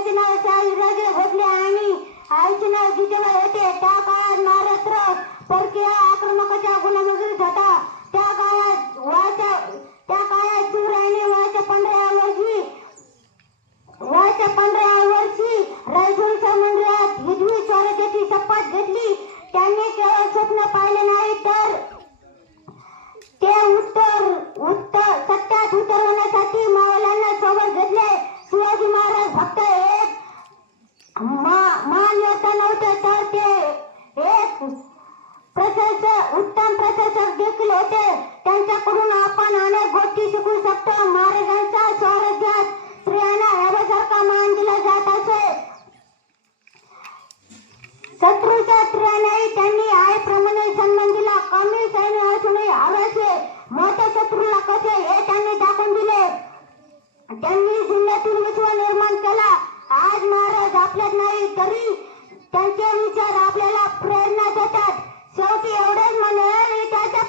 वडिलांचे नाव शाहीराजे भोसले आणि आईचे नाव जिजाबाई होते. त्या काळात महाराष्ट्र परकीय आक्रमकाच्या गुलामीगिरीत होता. त्या काळात शिवरायांनी वयाच्या 15व्या वर्षी रायसोनीच्या मंदिरात हिंदवी स्वराज्याची शपथ घेतली. त्यांनी केवळ स्वप्न पाहिले नाही तर ते सत्यात उतरवण्यासाठी मावळ्यांना सोबत घेतले. शिवाजी महाराज फक्त एक महान योद्धा नव्हते तर ते एक उत्तम प्रशासक देखील होते. त्यांच्याकडून आपण अनेक गोष्टी शिकू शकतो. महाराजांच्या स्वराज्यात स्त्रियांना हव्यासारखा मान दिला जात असे. शत्रूच्या स्त्रियांनाही त्यांनी आईप्रमाणे सन्मान दिला. कमी सैन्य असूनही हव्याचे मोठ्या शत्रूला कसे हे त्यांनी दाखवून दिले. त्यांनी शून्यातून विश्व निर्माण केला. आज महाराज आपल्यात नाही तरी त्यांचे विचार आपल्याला प्रेरणा देतात. शेवटी एवढेच म्हणेल, त्याच्या